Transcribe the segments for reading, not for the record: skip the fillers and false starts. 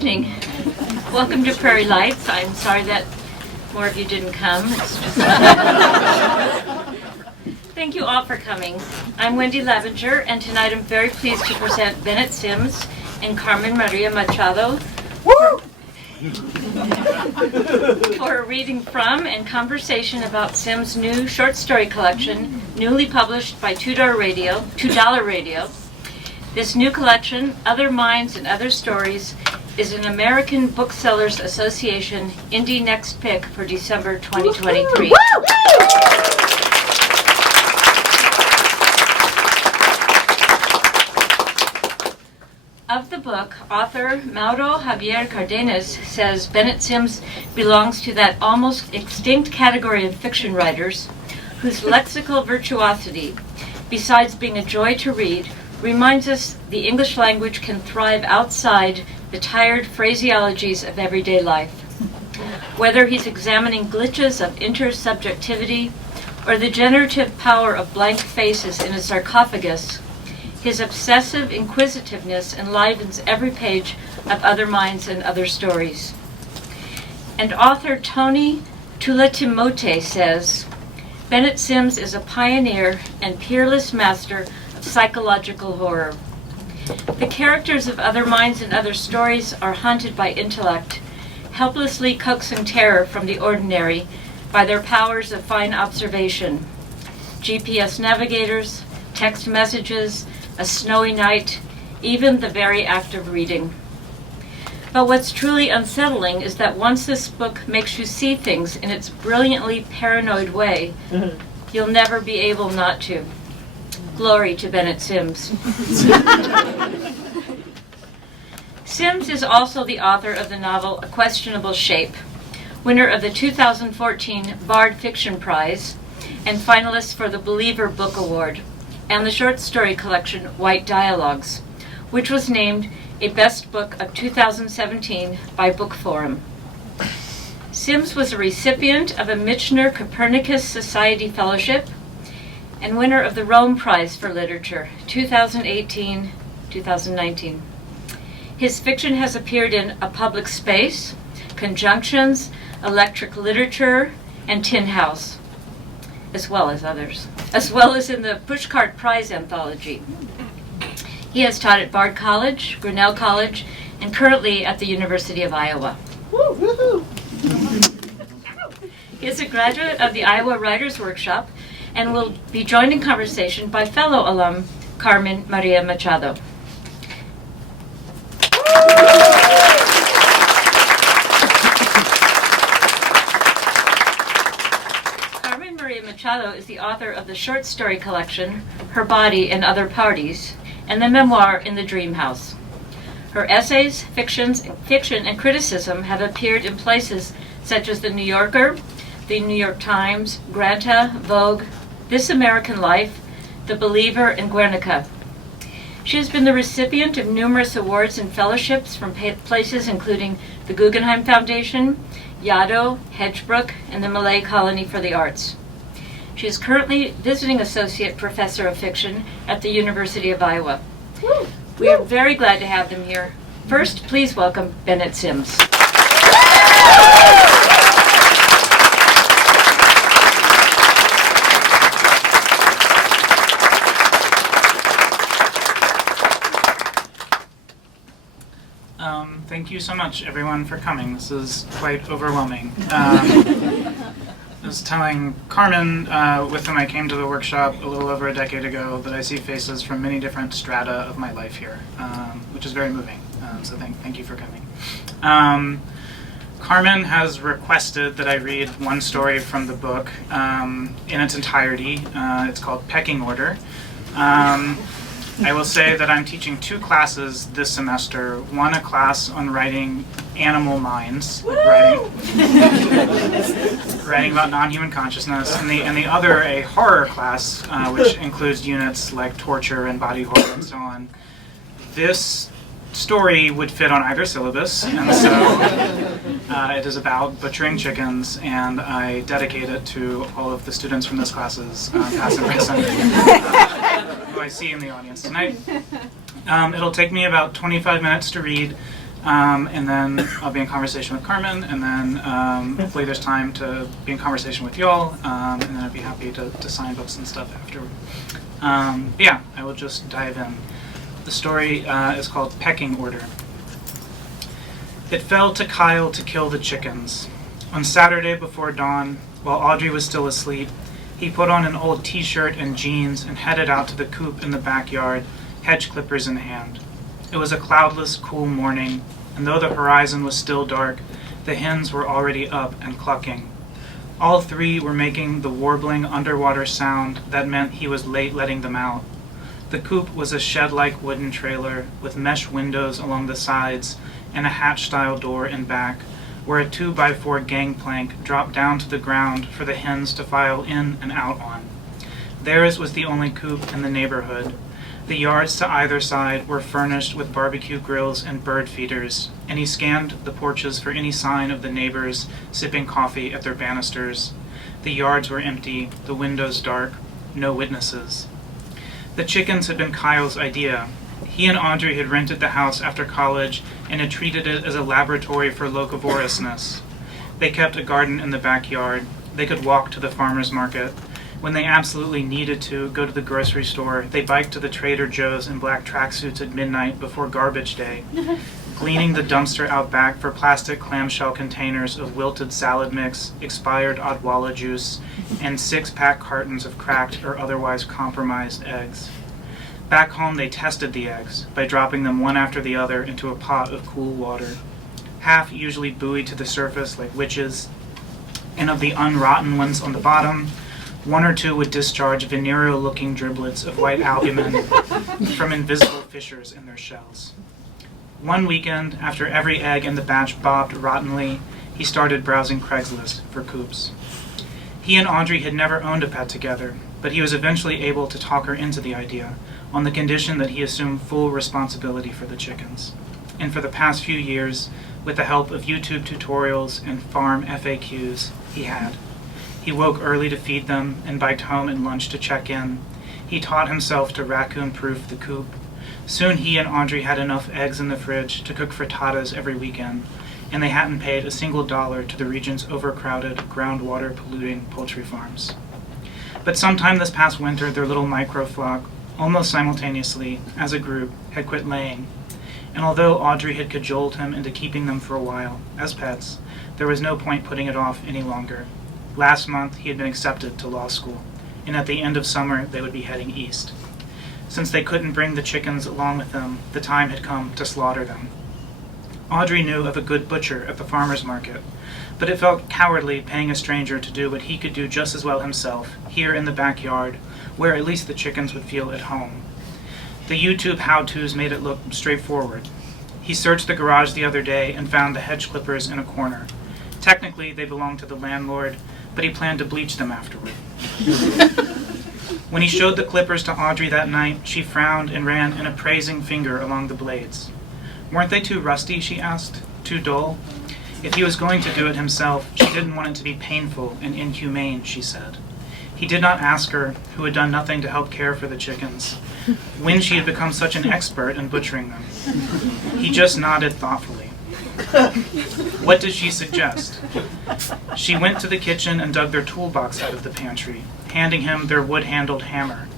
evening. Welcome to Prairie Lights. I'm sorry that more of you didn't come. It's just Thank you all for coming. I'm Wendy Lavenger, and tonight I'm very pleased to present Bennett Sims and Carmen Maria Machado for a reading from and conversation about Sims' new short story collection, newly published by $2 Radio. This new collection, Other Minds and Other Stories, is an American Booksellers Association Indie Next Pick for December 2023. Of the book, author Mauro Javier Cardenas says Bennett Sims belongs to that almost extinct category of fiction writers whose lexical virtuosity, besides being a joy to read, reminds us the English language can thrive outside the tired phraseologies of everyday life. Whether he's examining glitches of intersubjectivity or the generative power of blank faces in a sarcophagus, his obsessive inquisitiveness enlivens every page of Other Minds and Other Stories. And author Tony Tulatimote says, Bennett Sims is a pioneer and peerless master of psychological horror. The characters of Other Minds and Other Stories are haunted by intellect, helplessly coaxing terror from the ordinary by their powers of fine observation. GPS navigators, text messages, a snowy night, even the very act of reading. But what's truly unsettling is that once this book makes you see things in its brilliantly paranoid way, you'll never be able not to. Glory to Bennett Sims. Sims is also the author of the novel A Questionable Shape, winner of the 2014 Bard Fiction Prize, and finalist for the Believer Book Award, and the short story collection White Dialogues, which was named a Best Book of 2017 by Book Forum. Sims was a recipient of a Michener Copernicus Society Fellowship and winner of the Rome Prize for Literature, 2018-2019. His fiction has appeared in A Public Space, Conjunctions, Electric Literature, and Tin House, as well as others, as well as in the Pushcart Prize anthology. He has taught at Bard College, Grinnell College, and currently at the University of Iowa. He is a graduate of the Iowa Writers Workshop and will be joined in conversation by fellow alum Carmen Maria Machado. Carmen Maria Machado is the author of the short story collection Her Body and Other Parties and the memoir In the Dream House. Her essays, fiction, and criticism have appeared in places such as The New Yorker, The New York Times, Granta, Vogue, This American Life, The Believer, and Guernica. She has been the recipient of numerous awards and fellowships from places including the Guggenheim Foundation, Yaddo, Hedgebrook, and the Malay Colony for the Arts. She is currently visiting associate professor of fiction at the University of Iowa. We are very glad to have them here. First, please welcome Bennett Sims. Thank you so much, everyone, for coming. This is quite overwhelming. I was telling Carmen, with whom I came to the workshop a little over a decade ago, that I see faces from many different strata of my life here, which is very moving. So thank you for coming. Carmen has requested that I read one story from the book in its entirety. It's called Pecking Order. I will say that I'm teaching two classes this semester. One, a class on writing animal minds, writing about non-human consciousness, and the other, a horror class, which includes units like torture and body horror and so on. This story would fit on either syllabus, and so it is about butchering chickens, and I dedicate it to all of the students from this classes, past and present, who I see in the audience tonight. It'll take me about 25 minutes to read. And then I'll be in conversation with Carmen, and then hopefully there's time to be in conversation with y'all, and then I'd be happy to sign books and stuff afterward. Yeah, I will just dive in. The story is called Pecking Order. It fell to Kyle to kill the chickens. On Saturday before dawn, while Audrey was still asleep, he put on an old t-shirt and jeans and headed out to the coop in the backyard, hedge clippers in hand. It was a cloudless, cool morning, and though the horizon was still dark, the hens were already up and clucking. All three were making the warbling underwater sound that meant he was late letting them out. The coop was a shed-like wooden trailer with mesh windows along the sides and a hatch-style door in back, where a 2x4 gangplank dropped down to the ground for the hens to file in and out on. Theirs was the only coop in the neighborhood. The yards to either side were furnished with barbecue grills and bird feeders, and he scanned the porches for any sign of the neighbors sipping coffee at their banisters. The yards were empty, the windows dark, no witnesses. The chickens had been Kyle's idea. He and Audrey had rented the house after college and had treated it as a laboratory for locavorousness. They kept a garden in the backyard. They could walk to the farmer's market. When they absolutely needed to go to the grocery store, they biked to the Trader Joe's in black tracksuits at midnight before garbage day, gleaning the dumpster out back for plastic clamshell containers of wilted salad mix, expired Odwalla juice, and 6-pack cartons of cracked or otherwise compromised eggs. Back home, they tested the eggs by dropping them one after the other into a pot of cool water. Half usually buoyed to the surface like witches, and of the unrotten ones on the bottom, one or two would discharge venereal-looking driblets of white albumin from invisible fissures in their shells. One weekend, after every egg in the batch bobbed rottenly, he started browsing Craigslist for coops. He and Audrey had never owned a pet together, but he was eventually able to talk her into the idea, on the condition that he assumed full responsibility for the chickens. And for the past few years, with the help of YouTube tutorials and farm FAQs, he had. He woke early to feed them and biked home at lunch to check in. He taught himself to raccoon-proof the coop. Soon he and Audrey had enough eggs in the fridge to cook frittatas every weekend, and they hadn't paid a single dollar to the region's overcrowded, groundwater-polluting poultry farms. But sometime this past winter, their little micro-flock, almost simultaneously, as a group, had quit laying. And although Audrey had cajoled him into keeping them for a while, as pets, there was no point putting it off any longer. Last month, he had been accepted to law school, and at the end of summer, they would be heading east. Since they couldn't bring the chickens along with them, the time had come to slaughter them. Audrey knew of a good butcher at the farmer's market, but it felt cowardly paying a stranger to do what he could do just as well himself, here in the backyard, where at least the chickens would feel at home. The YouTube how-tos made it look straightforward. He searched the garage the other day and found the hedge clippers in a corner. Technically, they belonged to the landlord, but he planned to bleach them afterward. When he showed the clippers to Audrey that night, she frowned and ran an appraising finger along the blades. Weren't they too rusty, she asked? Too dull? If he was going to do it himself, she didn't want it to be painful and inhumane, she said. He did not ask her, who had done nothing to help care for the chickens, when she had become such an expert in butchering them. He just nodded thoughtfully. What did she suggest? She went to the kitchen and dug their toolbox out of the pantry, handing him their wood-handled hammer.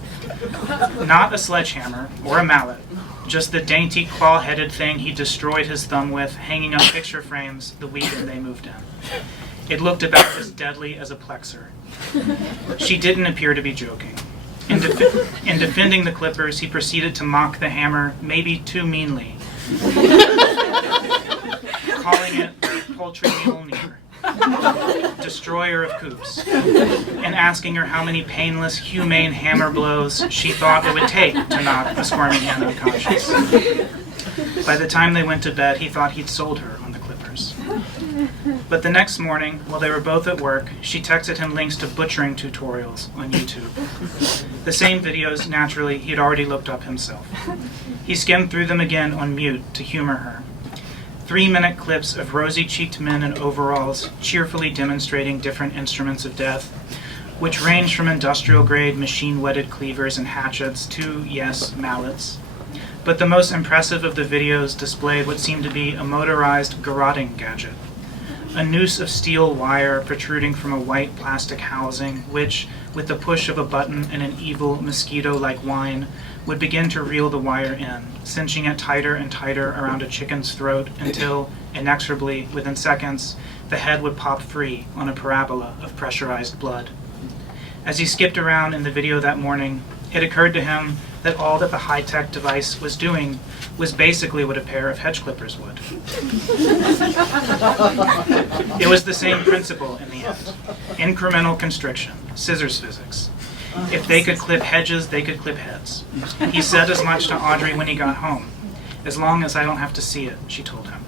Not a sledgehammer or a mallet, just the dainty claw-headed thing he destroyed his thumb with, hanging up picture frames the weekend they moved in. It looked about as deadly as a plexer. She didn't appear to be joking. In defending the clippers, he proceeded to mock the hammer, maybe too meanly, calling it the poultry Mjolnir, destroyer of coops, and asking her how many painless, humane hammer blows she thought it would take to knock a squirming hen unconscious. By the time they went to bed, he thought he'd sold her on the clippers. But the next morning, while they were both at work, she texted him links to butchering tutorials on YouTube. The same videos, naturally, he'd already looked up himself. He skimmed through them again on mute to humor her. 3-minute clips of rosy-cheeked men in overalls cheerfully demonstrating different instruments of death, which ranged from industrial-grade machine-whetted cleavers and hatchets to, yes, mallets. But the most impressive of the videos displayed what seemed to be a motorized garroting gadget. A noose of steel wire protruding from a white plastic housing, which, with the push of a button and an evil mosquito-like whine, would begin to reel the wire in, cinching it tighter and tighter around a chicken's throat until, inexorably, within seconds, the head would pop free on a parabola of pressurized blood. As he skipped around in the video that morning, it occurred to him that all that the high-tech device was doing was basically what a pair of hedge clippers would. It was the same principle in the end. Incremental constriction, scissors physics. If they could clip hedges, they could clip heads. He said as much to Audrey when he got home. As long as I don't have to see it, she told him.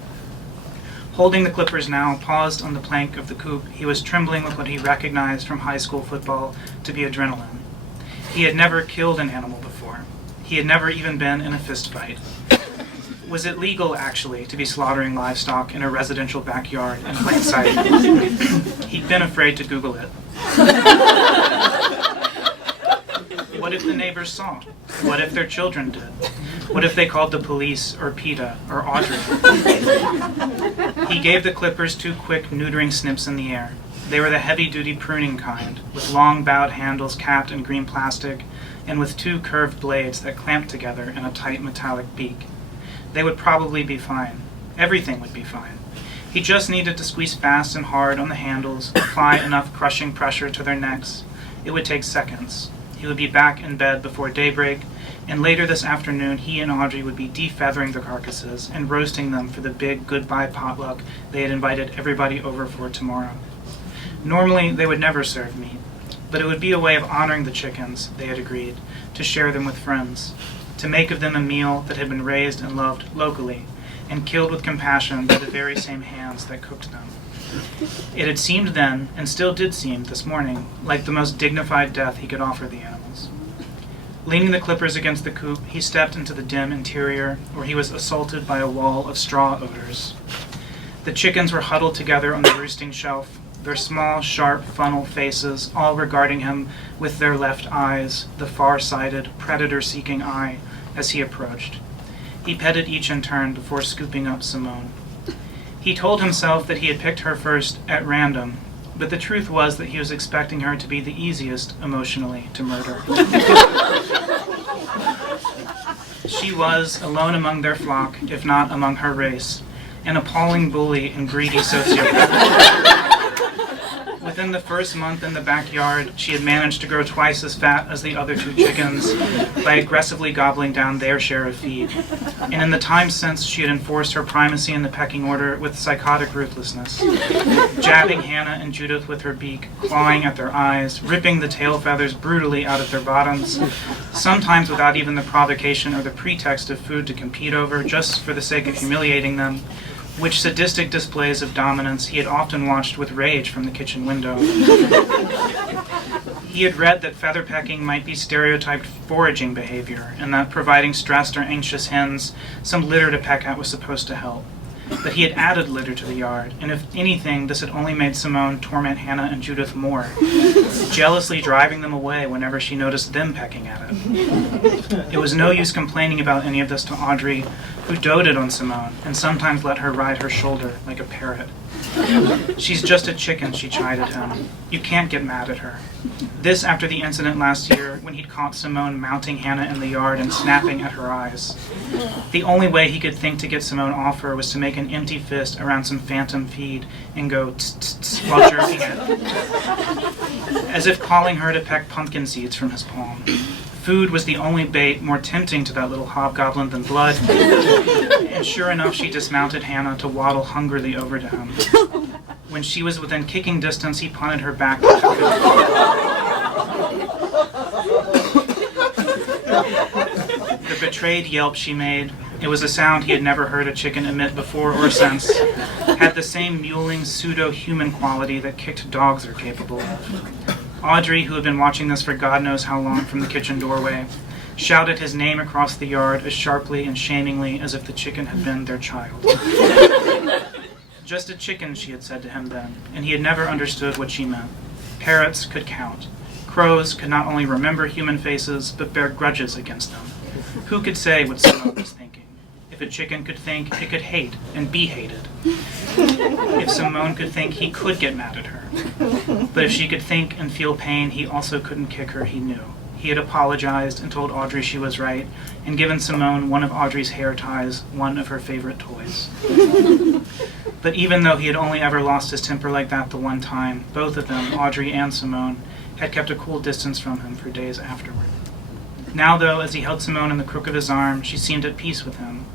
Holding the clippers now, paused on the plank of the coop, he was trembling with what he recognized from high school football to be adrenaline. He had never killed an animal before. He had never even been in a fist fight. Was it legal, actually, to be slaughtering livestock in a residential backyard in plain sight? He'd been afraid to Google it. What if the neighbors saw? What if their children did? What if they called the police, or PETA, or Audrey? He gave the clippers 2 quick neutering snips in the air. They were the heavy-duty pruning kind, with long bowed handles capped in green plastic, and with 2 curved blades that clamped together in a tight metallic beak. They would probably be fine. Everything would be fine. He just needed to squeeze fast and hard on the handles, apply enough crushing pressure to their necks. It would take seconds. He would be back in bed before daybreak, and later this afternoon he and Audrey would be defeathering the carcasses and roasting them for the big goodbye potluck they had invited everybody over for tomorrow. Normally, they would never serve meat, but it would be a way of honoring the chickens, they had agreed, to share them with friends, to make of them a meal that had been raised and loved locally, and killed with compassion by the very same hands that cooked them. It had seemed then, and still did seem this morning, like the most dignified death he could offer the animals. Leaning the clippers against the coop, he stepped into the dim interior, where he was assaulted by a wall of straw odors. The chickens were huddled together on the roosting shelf, their small, sharp funnel faces all regarding him with their left eyes, the far-sighted, predator-seeking eye, as he approached. He petted each in turn before scooping up Simone. He told himself that he had picked her first at random, but the truth was that he was expecting her to be the easiest, emotionally, to murder. She was, alone among their flock, if not among her race, an appalling bully and greedy sociopath. Within the first month in the backyard, she had managed to grow twice as fat as the other 2 chickens by aggressively gobbling down their share of feed. And in the time since, she had enforced her primacy in the pecking order with psychotic ruthlessness, jabbing Hannah and Judith with her beak, clawing at their eyes, ripping the tail feathers brutally out of their bottoms, sometimes without even the provocation or the pretext of food to compete over, just for the sake of humiliating them, which sadistic displays of dominance he had often watched with rage from the kitchen window. He had read that feather pecking might be stereotyped foraging behavior, and that providing stressed or anxious hens some litter to peck at was supposed to help. But he had added litter to the yard, and if anything, this had only made Simone torment Hannah and Judith more, jealously driving them away whenever she noticed them pecking at it. It was no use complaining about any of this to Audrey, who doted on Simone, and sometimes let her ride her shoulder like a parrot. She's just a chicken, she chided him. You can't get mad at her. This after the incident last year, when he'd caught Simone mounting Hannah in the yard and snapping at her eyes. The only way he could think to get Simone off her was to make an empty fist around some phantom feed and go tss while jerking it, as if calling her to peck pumpkin seeds from his palm. Food was the only bait more tempting to that little hobgoblin than blood, and sure enough she dismounted Hannah to waddle hungrily over to him. When she was within kicking distance, he punted her back. The betrayed yelp she made, it was a sound he had never heard a chicken emit before or since, had the same mewling, pseudo-human quality that kicked dogs are capable of. Audrey, who had been watching this for God knows how long from the kitchen doorway, shouted his name across the yard as sharply and shamingly as if the chicken had been their child. Just a chicken, she had said to him then, and he had never understood what she meant. Parrots could count. Crows could not only remember human faces, but bear grudges against them. Who could say what Simone was thinking? If a chicken could think, it could hate and be hated. If Simone could think, he could get mad at her. But if she could think and feel pain, he also couldn't kick her, he knew. He had apologized and told Audrey she was right, and given Simone one of Audrey's hair ties, one of her favorite toys. But even though he had only ever lost his temper like that the one time, both of them, Audrey and Simone, had kept a cool distance from him for days afterward. Now, though, as he held Simone in the crook of his arm, she seemed at peace with him.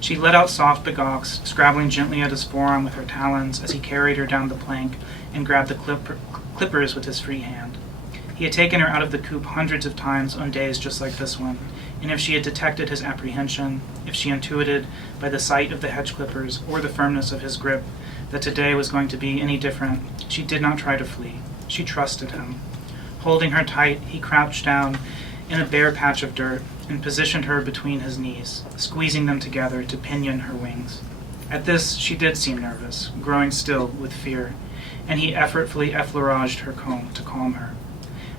She let out soft begawks, scrabbling gently at his forearm with her talons as he carried her down the plank and grabbed the clippers with his free hand. He had taken her out of the coop hundreds of times on days just like this one, and if she had detected his apprehension, if she intuited by the sight of the hedge clippers or the firmness of his grip that today was going to be any different, she did not try to flee. She trusted him. Holding her tight, he crouched down in a bare patch of dirt and positioned her between his knees, squeezing them together to pinion her wings. At this, she did seem nervous, growing still with fear, and he effortfully effleuraged her comb to calm her.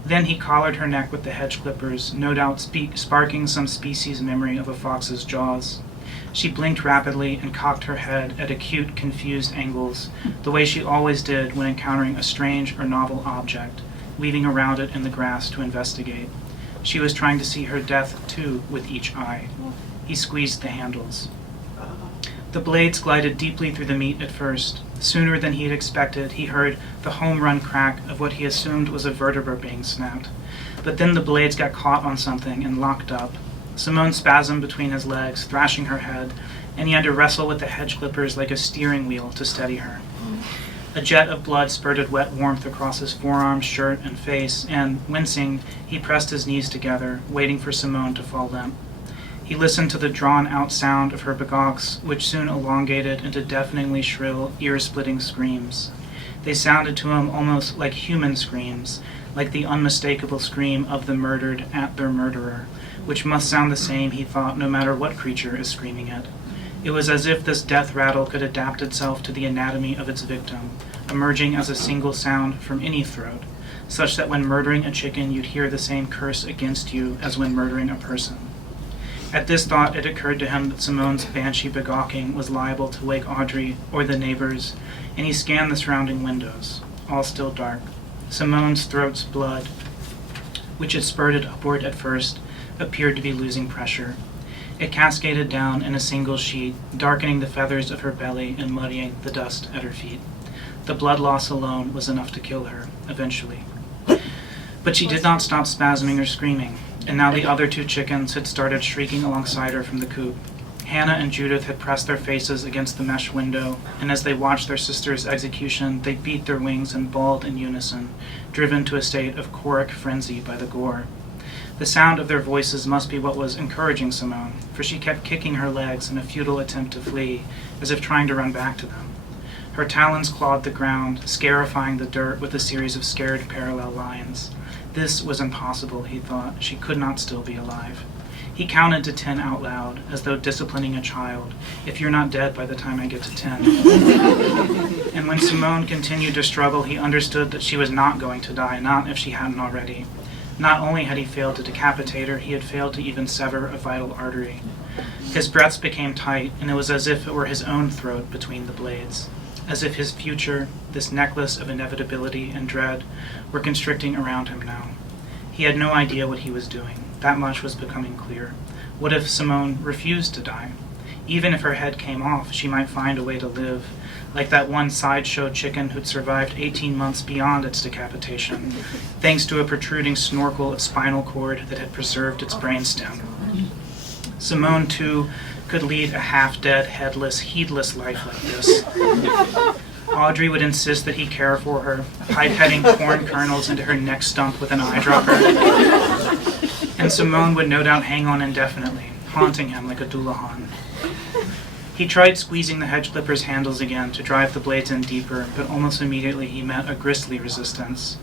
Then he collared her neck with the hedge clippers, no doubt sparking some species memory of a fox's jaws. She blinked rapidly and cocked her head at acute, confused angles, the way she always did when encountering a strange or novel object, weaving around it in the grass to investigate. She was trying to see her death, too, with each eye. He squeezed the handles. The blades glided deeply through the meat at first. Sooner than he had expected, he heard the home-run crack of what he assumed was a vertebra being snapped. But then the blades got caught on something and locked up. Simone spasmed between his legs, thrashing her head, and he had to wrestle with the hedge clippers like a steering wheel to steady her. A jet of blood spurted wet warmth across his forearms, shirt, and face, and, wincing, he pressed his knees together, waiting for Simone to fall limp. He listened to the drawn-out sound of her begawks, which soon elongated into deafeningly shrill, ear-splitting screams. They sounded to him almost like human screams, like the unmistakable scream of the murdered at their murderer, which must sound the same, he thought, no matter what creature is screaming it. It was as if this death rattle could adapt itself to the anatomy of its victim, emerging as a single sound from any throat, such that when murdering a chicken you'd hear the same curse against you as when murdering a person. At this thought, it occurred to him that Simone's banshee begawking was liable to wake Audrey or the neighbors, and he scanned the surrounding windows, all still dark. Simone's throat's blood, which had spurted upward at first, appeared to be losing pressure. It cascaded down in a single sheet, darkening the feathers of her belly and muddying the dust at her feet. The blood loss alone was enough to kill her, eventually. But she did not stop spasming or screaming, and now the other two chickens had started shrieking alongside her from the coop. Hannah and Judith had pressed their faces against the mesh window, and as they watched their sister's execution, they beat their wings and bawled in unison, driven to a state of choric frenzy by the gore. The sound of their voices must be what was encouraging Simone, for she kept kicking her legs in a futile attempt to flee, as if trying to run back to them. Her talons clawed the ground, scarifying the dirt with a series of scared parallel lines. This was impossible, he thought. She could not still be alive. He counted to 10 out loud, as though disciplining a child. If you're not dead by the time I get to 10. And when Simone continued to struggle, he understood that she was not going to die, not if she hadn't already. Not only had he failed to decapitate her, he had failed to even sever a vital artery. His breaths became tight, and it was as if it were his own throat between the blades. As if his future, this necklace of inevitability and dread, were constricting around him now. He had no idea what he was doing. That much was becoming clear. What if Simone refused to die? Even if her head came off, she might find a way to live, like that one sideshow chicken who'd survived 18 months beyond its decapitation, thanks to a protruding snorkel of spinal cord that had preserved its brainstem. Simone, too, could lead a half-dead, headless, heedless life like this. Audrey would insist that he care for her, pipetting corn kernels into her neck stump with an eyedropper. And Simone would no doubt hang on indefinitely, haunting him like a Doulahan. He tried squeezing the hedge clipper's handles again to drive the blades in deeper, but almost immediately he met a grisly resistance.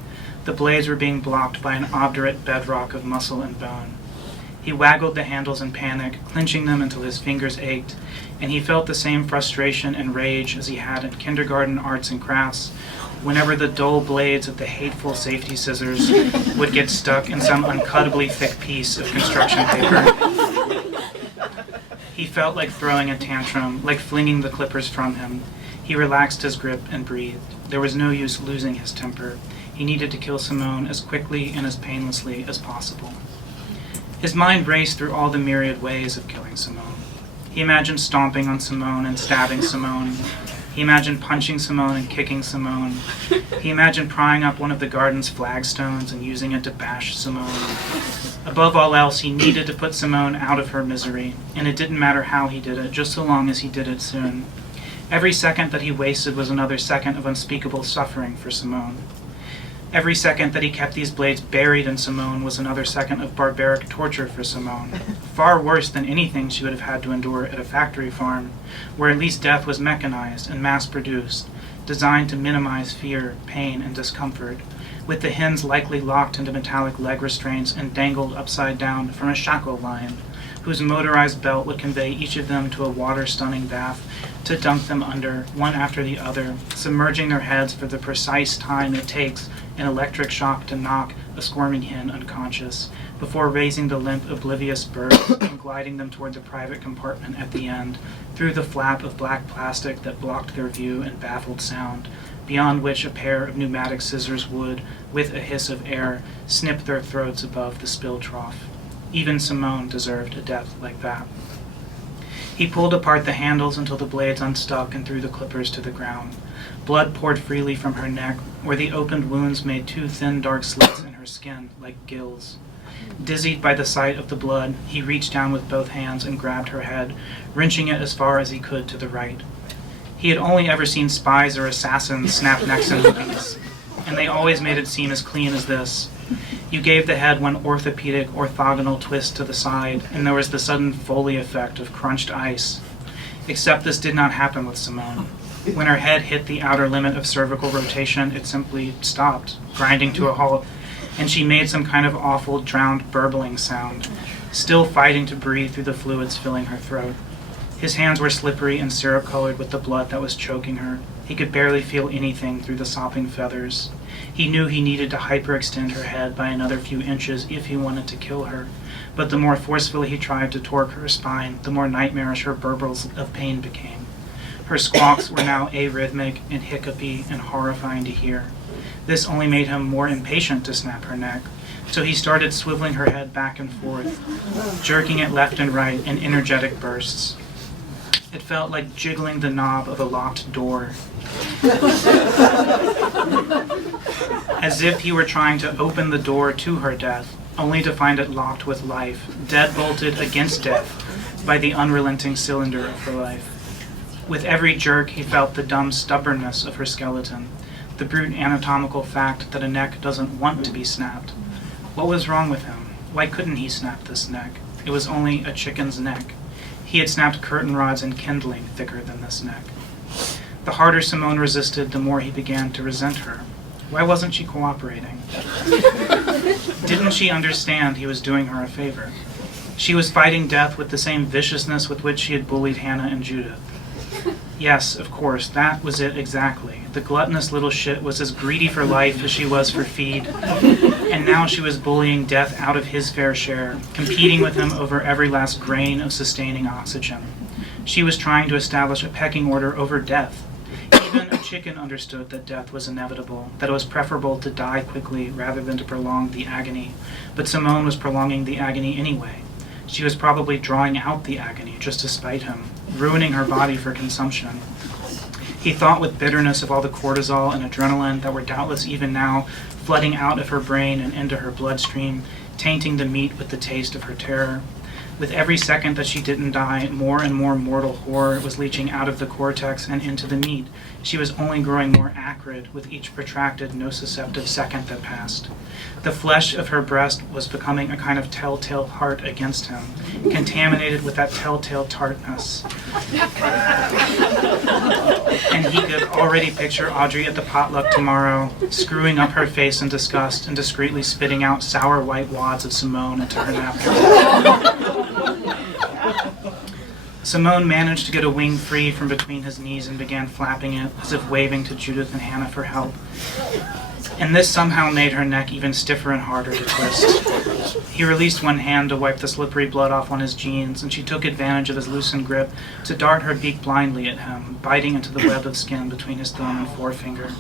The blades were being blocked by an obdurate bedrock of muscle and bone. He waggled the handles in panic, clenching them until his fingers ached, and he felt the same frustration and rage as he had in kindergarten arts and crafts, whenever the dull blades of the hateful safety scissors would get stuck in some uncuttably thick piece of construction paper. He felt like throwing a tantrum, like flinging the clippers from him. He relaxed his grip and breathed. There was no use losing his temper. He needed to kill Simone as quickly and as painlessly as possible. His mind raced through all the myriad ways of killing Simone. He imagined stomping on Simone and stabbing Simone. He imagined punching Simone and kicking Simone. He imagined prying up one of the garden's flagstones and using it to bash Simone. Above all else, he needed to put Simone out of her misery, and it didn't matter how he did it, just so long as he did it soon. Every second that he wasted was another second of unspeakable suffering for Simone. Every second that he kept these blades buried in Simone was another second of barbaric torture for Simone, far worse than anything she would have had to endure at a factory farm, where at least death was mechanized and mass-produced, designed to minimize fear, pain, and discomfort, with the hens likely locked into metallic leg restraints and dangled upside down from a shackle line, whose motorized belt would convey each of them to a water-stunning bath to dunk them under, one after the other, submerging their heads for the precise time it takes an electric shock to knock a squirming hen unconscious, before raising the limp, oblivious birds and gliding them toward the private compartment at the end, through the flap of black plastic that blocked their view and baffled sound, beyond which a pair of pneumatic scissors would, with a hiss of air, snip their throats above the spill trough. Even Simone deserved a death like that. He pulled apart the handles until the blades unstuck and threw the clippers to the ground. Blood poured freely from her neck, where the opened wounds made two thin dark slits in her skin, like gills. Dizzied by the sight of the blood, he reached down with both hands and grabbed her head, wrenching it as far as he could to the right. He had only ever seen spies or assassins snap necks in movies, and they always made it seem as clean as this. You gave the head one orthopedic, orthogonal twist to the side, and there was the sudden Foley effect of crunched ice. Except this did not happen with Simone. When her head hit the outer limit of cervical rotation, it simply stopped, grinding to a halt, and she made some kind of awful, drowned, burbling sound, still fighting to breathe through the fluids filling her throat. His hands were slippery and syrup-colored with the blood that was choking her. He could barely feel anything through the sopping feathers. He knew he needed to hyperextend her head by another few inches if he wanted to kill her, but the more forcefully he tried to torque her spine, the more nightmarish her burbles of pain became. Her squawks were now arrhythmic and hiccupy and horrifying to hear. This only made him more impatient to snap her neck, so he started swiveling her head back and forth, jerking it left and right in energetic bursts. It felt like jiggling the knob of a locked door, as if he were trying to open the door to her death, only to find it locked with life, dead-bolted against death by the unrelenting cylinder of her life. With every jerk, he felt the dumb stubbornness of her skeleton, the brute anatomical fact that a neck doesn't want to be snapped. What was wrong with him? Why couldn't he snap this neck? It was only a chicken's neck. He had snapped curtain rods and kindling thicker than this neck. The harder Simone resisted, the more he began to resent her. Why wasn't she cooperating? Didn't she understand he was doing her a favor? She was fighting death with the same viciousness with which she had bullied Hannah and Judith. Yes, of course, that was it exactly. The gluttonous little shit was as greedy for life as she was for feed, and now she was bullying death out of his fair share, competing with him over every last grain of sustaining oxygen. She was trying to establish a pecking order over death. Even a chicken understood that death was inevitable, that it was preferable to die quickly rather than to prolong the agony. But Simone was prolonging the agony anyway. She was probably drawing out the agony just to spite him, ruining her body for consumption. He thought with bitterness of all the cortisol and adrenaline that were doubtless even now flooding out of her brain and into her bloodstream, tainting the meat with the taste of her terror. With every second that she didn't die, more and more mortal horror was leaching out of the cortex and into the meat. She was only growing more acrid with each protracted, nociceptive second that passed. The flesh of her breast was becoming a kind of telltale heart against him, contaminated with that telltale tartness. And he could already picture Audrey at the potluck tomorrow, screwing up her face in disgust and discreetly spitting out sour white wads of Simone into her napkin. Simone managed to get a wing free from between his knees and began flapping it, as if waving to Judith and Hannah for help. And this somehow made her neck even stiffer and harder to twist. He released one hand to wipe the slippery blood off on his jeans, and she took advantage of his loosened grip to dart her beak blindly at him, biting into the web of skin between his thumb and forefinger.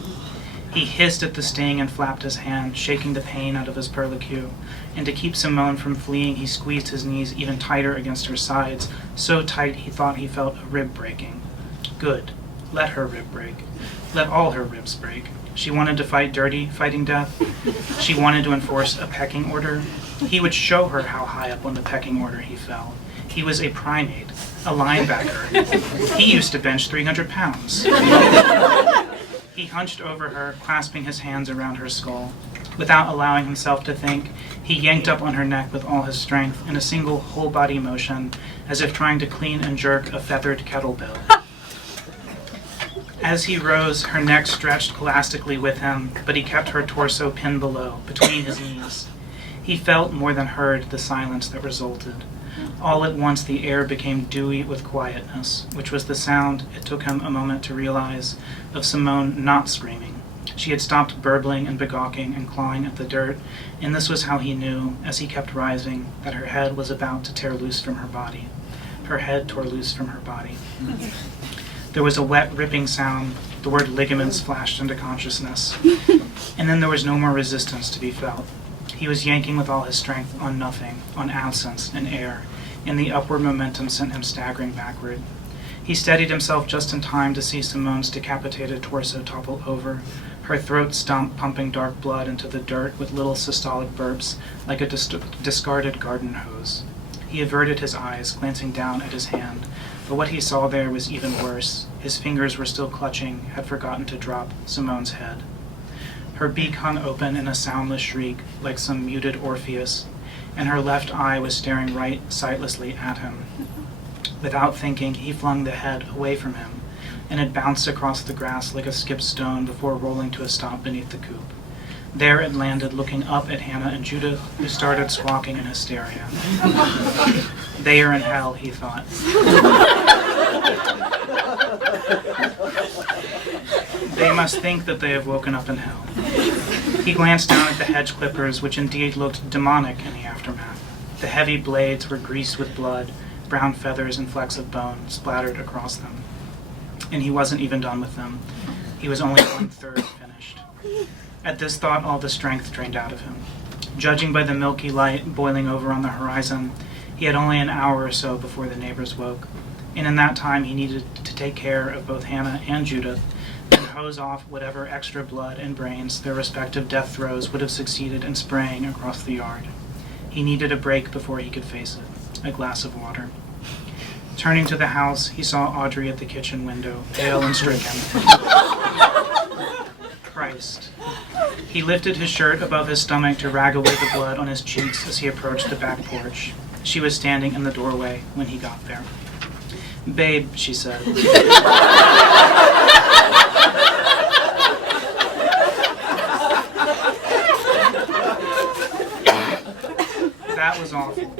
He hissed at the sting and flapped his hand, shaking the pain out of his perlicue. And to keep Simone from fleeing, he squeezed his knees even tighter against her sides, so tight he thought he felt a rib breaking. Good. Let her rib break. Let all her ribs break. She wanted to fight dirty, fighting death. She wanted to enforce a pecking order. He would show her how high up on the pecking order he fell. He was a primate, a linebacker. He used to bench 300 pounds. He hunched over her, clasping his hands around her skull. Without allowing himself to think, he yanked up on her neck with all his strength in a single whole-body motion, as if trying to clean and jerk a feathered kettlebell. As he rose, her neck stretched elastically with him, but he kept her torso pinned below, between his knees. He felt more than heard the silence that resulted. All at once the air became dewy with quietness, which was the sound, it took him a moment to realize, of Simone not screaming. She had stopped burbling and begawking and clawing at the dirt, and this was how he knew, as he kept rising, that her head was about to tear loose from her body. Her head tore loose from her body. There was a wet, ripping sound. The word ligaments flashed into consciousness. And then there was no more resistance to be felt. He was yanking with all his strength on nothing, on absence and air, and the upward momentum sent him staggering backward. He steadied himself just in time to see Simone's decapitated torso topple over, her throat stump pumping dark blood into the dirt with little systolic burps like a discarded garden hose. He averted his eyes, glancing down at his hand, but what he saw there was even worse. His fingers were still clutching, had forgotten to drop Simone's head. Her beak hung open in a soundless shriek, like some muted Orpheus, and her left eye was staring right sightlessly at him. Without thinking, he flung the head away from him, and it bounced across the grass like a skipped stone before rolling to a stop beneath the coop. There it landed, looking up at Hannah and Judith, who started squawking in hysteria. They are in hell, he thought. They must think that they have woken up in hell. He glanced down at the hedge clippers, which indeed looked demonic in the aftermath. The heavy blades were greased with blood, brown feathers and flecks of bone splattered across them. And he wasn't even done with them. He was only 1/3 finished. At this thought, all the strength drained out of him. Judging by the milky light boiling over on the horizon, he had only an hour or so before the neighbors woke. And in that time, he needed to take care of both Hannah and Judith, and hose off whatever extra blood and brains their respective death throes would have succeeded in spraying across the yard. He needed a break before he could face it, a glass of water. Turning to the house, he saw Audrey at the kitchen window, pale and stricken. Christ. He lifted his shirt above his stomach to rag away the blood on his cheeks as he approached the back porch. She was standing in the doorway when he got there. "Babe," she said. That was awful.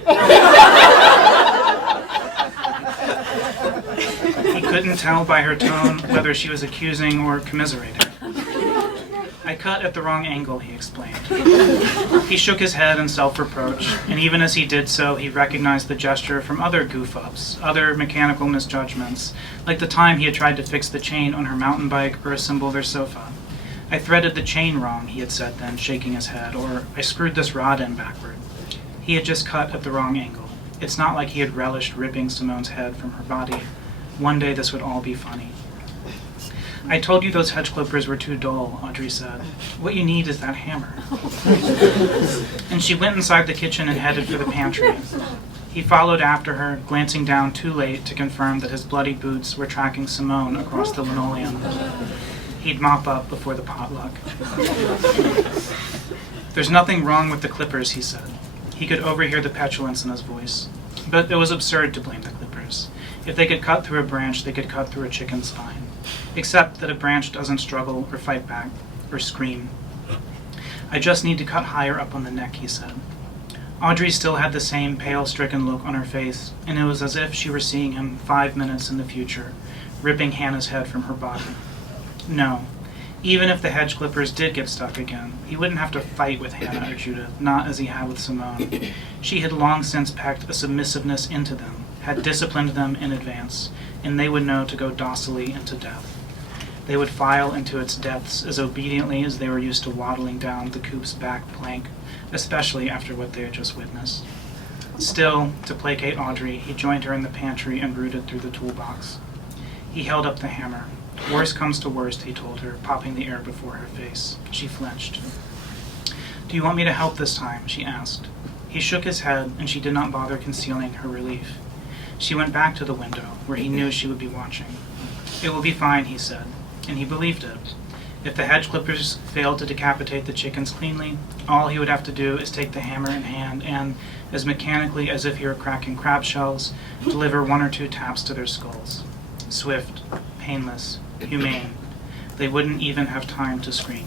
He couldn't tell by her tone whether she was accusing or commiserating. "I cut at the wrong angle," he explained. He shook his head in self-reproach, and even as he did so, he recognized the gesture from other goof-ups, other mechanical misjudgments, like the time he had tried to fix the chain on her mountain bike or assemble their sofa. "I threaded the chain wrong," he had said then, shaking his head, or "I screwed this rod in backward." He had just cut at the wrong angle. It's not like he had relished ripping Simone's head from her body. One day this would all be funny. "I told you those hedge clippers were too dull," Audrey said. "What you need is that hammer." And she went inside the kitchen and headed for the pantry. He followed after her, glancing down too late to confirm that his bloody boots were tracking Simone across the linoleum. He'd mop up before the potluck. "There's nothing wrong with the clippers," he said. He could overhear the petulance in his voice. But it was absurd to blame the clippers. If they could cut through a branch, they could cut through a chicken's spine. Except that a branch doesn't struggle or fight back or scream. "I just need to cut higher up on the neck," he said. Audrey still had the same pale, stricken look on her face, and it was as if she were seeing him 5 minutes in the future, ripping Hannah's head from her body. No, even if the hedge clippers did get stuck again, he wouldn't have to fight with Hannah or Judith, not as he had with Simone. She had long since packed a submissiveness into them, had disciplined them in advance, and they would know to go docilely into death. They would file into its depths as obediently as they were used to waddling down the coop's back plank, especially after what they had just witnessed. Still, to placate Audrey, he joined her in the pantry and rooted through the toolbox. He held up the hammer. Worst comes to worst, he told her, popping the air before her face. She flinched. Do you want me to help this time? She asked. He shook his head, and she did not bother concealing her relief. She went back to the window, where he knew she would be watching. It will be fine, he said, and he believed it. If the hedge clippers failed to decapitate the chickens cleanly, all he would have to do is take the hammer in hand and, as mechanically as if he were cracking crab shells, deliver 1 or 2 taps to their skulls. Swift, painless, humane. They wouldn't even have time to scream.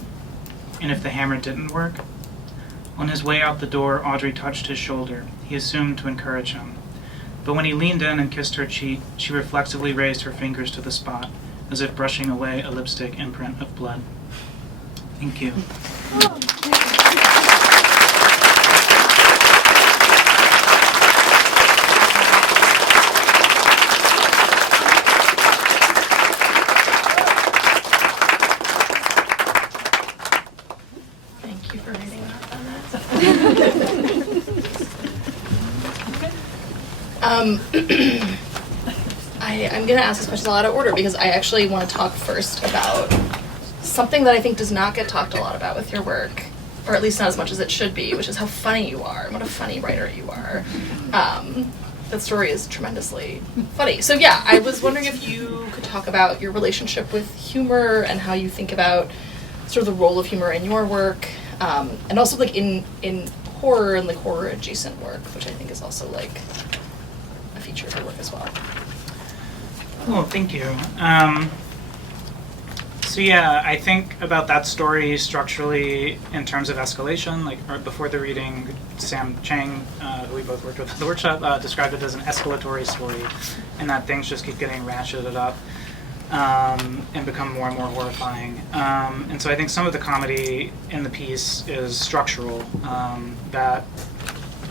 And if the hammer didn't work? On his way out the door, Audrey touched his shoulder. He assumed to encourage him. But when he leaned in and kissed her cheek, she reflexively raised her fingers to the spot, as if brushing away a lipstick imprint of blood. Thank you. Thank you for reading that. I'm going to ask this question a lot of order because I actually want to talk first about something that I think does not get talked a lot about with your work, or at least not as much as it should be, which is how funny you are and what a funny writer you are. That story is tremendously funny. So yeah, I was wondering if you could talk about your relationship with humor and how you think about sort of the role of humor in your work, and also like in horror and like horror adjacent work, which I think is also like a feature of your work as well. Oh, thank you. So yeah, I think about that story structurally in terms of escalation. Like right before the reading, Sam Chang, who we both worked with at the workshop, described it as an escalatory story, and that things just keep getting ratcheted up and become more and more horrifying. And so I think some of the comedy in the piece is structural, that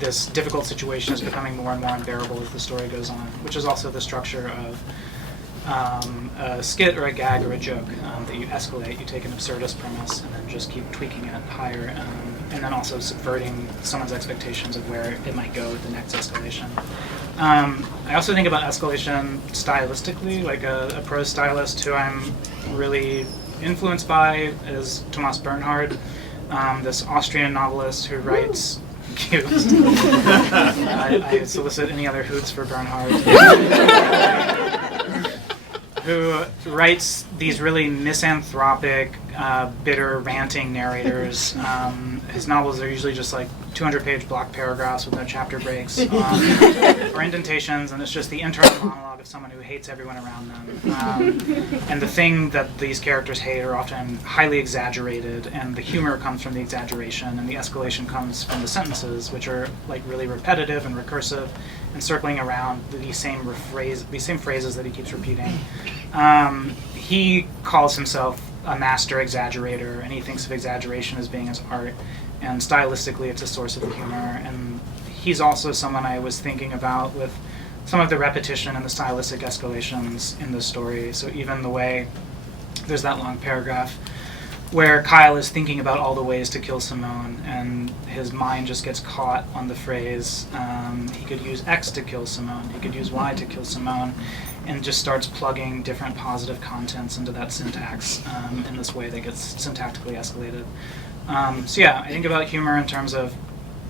this difficult situation is becoming more and more unbearable as the story goes on, which is also the structure of a skit or a gag or a joke that you escalate. You take an absurdist premise and then just keep tweaking it higher, and then also subverting someone's expectations of where it might go with the next escalation. I also think about escalation stylistically, like a prose stylist who I'm really influenced by is Thomas Bernhard, this Austrian novelist who writes I solicit any other hoots for Bernhard. Who writes these really misanthropic, bitter, ranting narrators. His novels are usually just like 200-page block paragraphs with no chapter breaks or indentations, and it's just the internal monologue of someone who hates everyone around them. And the thing that these characters hate are often highly exaggerated, and the humor comes from the exaggeration, and the escalation comes from the sentences, which are like really repetitive and recursive, and circling around these same phrases that he keeps repeating. He calls himself a master exaggerator, and he thinks of exaggeration as being his art, and stylistically it's a source of the humor. And he's also someone I was thinking about with some of the repetition and the stylistic escalations in this story. So even the way there's that long paragraph where Kyle is thinking about all the ways to kill Simone, and his mind just gets caught on the phrase, he could use X to kill Simone, he could use Y to kill Simone, and just starts plugging different positive contents into that syntax in this way that gets syntactically escalated. So yeah, I think about humor in terms of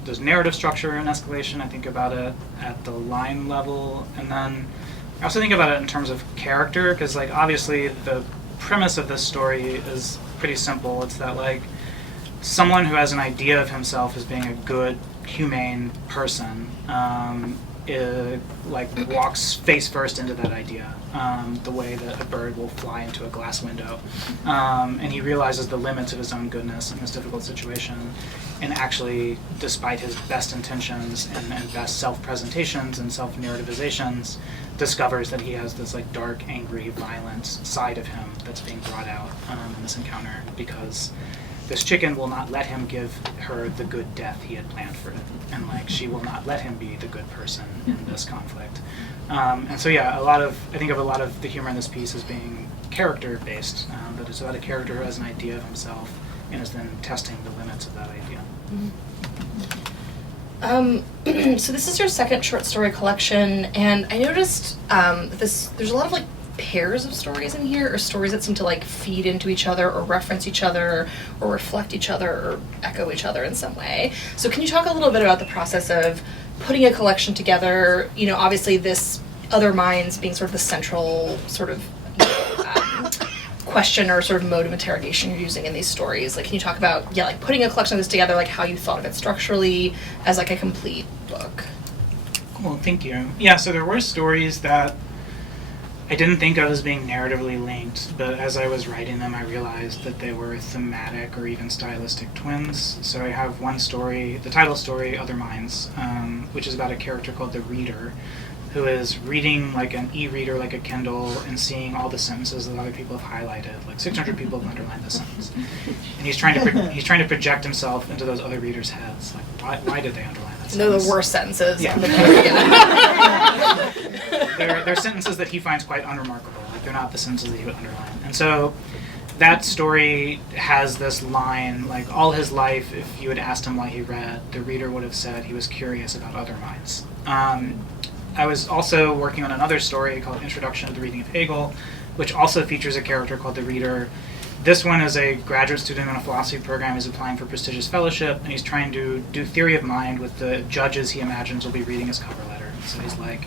there's narrative structure and escalation. I think about it at the line level, and then I also think about it in terms of character, because like obviously the premise of this story is pretty simple. It's that like someone who has an idea of himself as being a good, humane person walks face first into that idea, the way that a bird will fly into a glass window, and he realizes the limits of his own goodness in this difficult situation, and actually, despite his best intentions and best self-presentations and self-narrativizations, discovers that he has this like dark, angry, violent side of him that's being brought out in this encounter, because this chicken will not let him give her the good death he had planned for it, and like she will not let him be the good person in this conflict. And so yeah, I think of a lot of the humor in this piece as being character based, that it's about a character who has an idea of himself and is then testing the limits of that idea. So this is your second short story collection, and I noticed there's a lot of like pairs of stories in here, or stories that seem to like feed into each other or reference each other or reflect each other or echo each other in some way. So can you talk a little bit about the process of putting a collection together? You know, obviously this Other Minds being sort of the central sort of question or sort of mode of interrogation you're using in these stories. Like, can you talk about, like putting a collection of this together, like how you thought of it structurally as like a complete book? Cool, thank you. Yeah, so there were stories that I didn't think of as being narratively linked, but as I was writing them, I realized that they were thematic or even stylistic twins. So I have one story, the title story, Other Minds, which is about a character called the Reader, who is reading like an e-reader, like a Kindle, and seeing all the sentences that other people have highlighted. Like 600 people have underlined this sentence, and he's trying to project himself into those other readers' heads. Like, why did they underline that sentence? They're the worst sentences. Yeah. On the they're sentences that he finds quite unremarkable. Like, they're not the sentences that he would underline. And so that story has this line, like, all his life, if you had asked him why he read, the reader would have said he was curious about other minds. I was also working on another story called Introduction to the Reading of Hegel, which also features a character called the Reader. This one is a graduate student in a philosophy program. He's applying for prestigious fellowship, and he's trying to do theory of mind with the judges he imagines will be reading his cover letter. So he's like,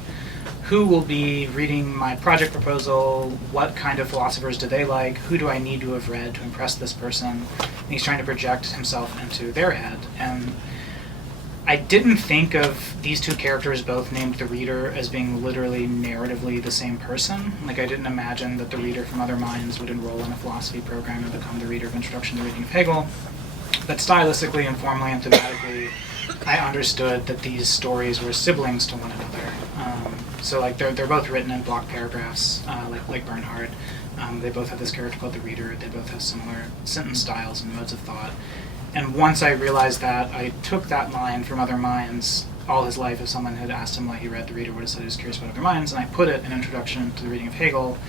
who will be reading my project proposal? What kind of philosophers do they like? Who do I need to have read to impress this person? And he's trying to project himself into their head. And I didn't think of these two characters, both named the Reader, as being literally narratively the same person. Like, I didn't imagine that the Reader from Other Minds would enroll in a philosophy program and become the Reader of Introduction to the Reading of Hegel. But stylistically and formally and thematically, I understood that these stories were siblings to one another. So like they're both written in block paragraphs, like Bernhard. They both have this character called the Reader. They both have similar sentence styles and modes of thought. And once I realized that, I took that line from Other Minds. All his life, if someone had asked him why he read, the Reader would have said he was curious about other minds, and I put it in Introduction to the Reading of Hegel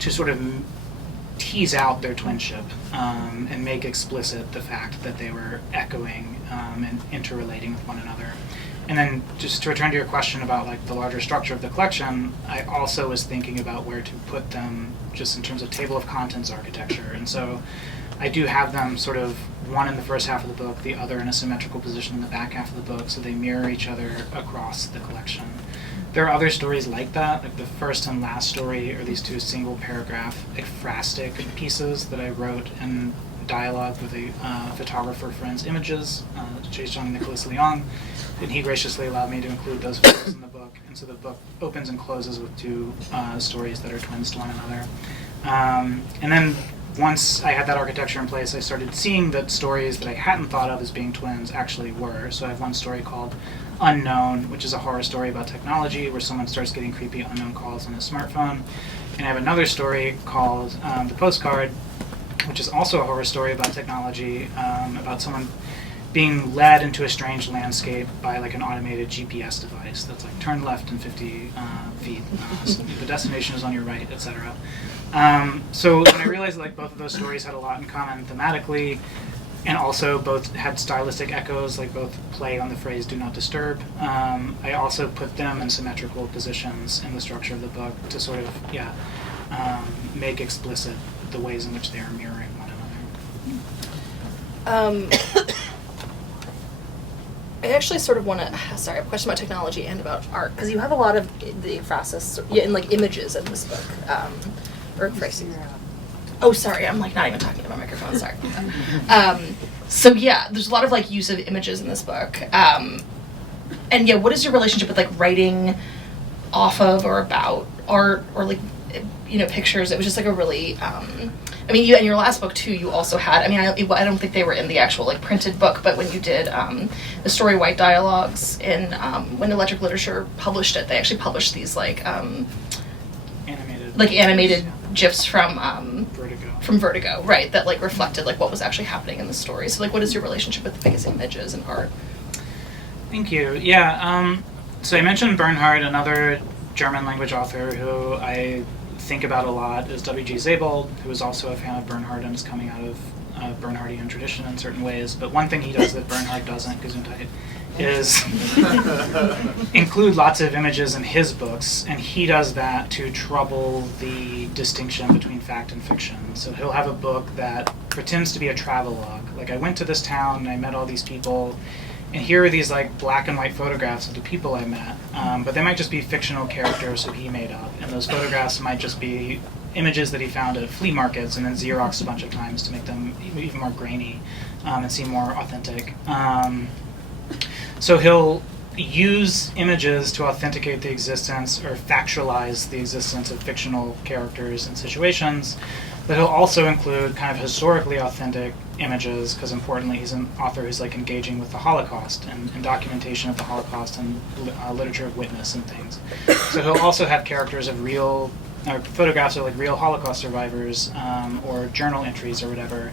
to sort of tease out their twinship and make explicit the fact that they were echoing and interrelating with one another. And then just to return to your question about like the larger structure of the collection, I also was thinking about where to put them just in terms of table of contents architecture. And so I do have them sort of one in the first half of the book, the other in a symmetrical position in the back half of the book, so they mirror each other across the collection. There are other stories like that, like the first and last story are these two single paragraph ekphrastic pieces that I wrote in dialogue with a photographer friend's images, Jae-Jung Nicholas Leong, and he graciously allowed me to include those photos in the book. And so the book opens and closes with two stories that are twins to one another. And then once I had that architecture in place, I started seeing that stories that I hadn't thought of as being twins actually were. So I have one story called Unknown, which is a horror story about technology where someone starts getting creepy unknown calls on his smartphone. And I have another story called The Postcard, which is also a horror story about technology, about someone being led into a strange landscape by like an automated GPS device that's like turn left in 50 feet, so the destination is on your right, etc. So when I realized like both of those stories had a lot in common thematically, and also both had stylistic echoes, like both play on the phrase "do not disturb," I also put them in symmetrical positions in the structure of the book to sort of make explicit the ways in which they are mirroring one another. I actually sort of want to, I have a question about technology and about art, because you have a lot of the ekphrasis in like images in this book, or phrases. Oh, sorry, I'm like not even talking about my microphone, sorry. So yeah, there's a lot of like use of images in this book. And yeah, what is your relationship with like writing off of or about art or like, you know, pictures? It was just like a really, I mean, you in your last book too, you also had, I mean, I don't think they were in the actual like printed book, but when you did the story White Dialogues in, when Electric Literature published it, they actually published these like, animated GIFs from Vertigo, right, that like reflected like what was actually happening in the story. So like, what is your relationship with the biggest images and art? Thank you. Yeah, so I mentioned Bernhard, another German language author who I think about a lot is W.G. Sebald, who is also a fan of Bernhard and is coming out of Bernhardian tradition in certain ways. But one thing he does that Bernhard doesn't, Gesundheit, is include lots of images in his books, and he does that to trouble the distinction between fact and fiction. So he'll have a book that pretends to be a travelogue. Like, I went to this town and I met all these people, and here are these like black and white photographs of the people I met, but they might just be fictional characters that he made up, and those photographs might just be images that he found at flea markets and then Xeroxed a bunch of times to make them even more grainy and seem more authentic. So he'll use images to authenticate the existence or factualize the existence of fictional characters and situations, but he'll also include kind of historically authentic images, because importantly he's an author who's like engaging with the Holocaust and documentation of the Holocaust and literature of witness and things. So he'll also have characters of real, or photographs of like real Holocaust survivors or journal entries or whatever.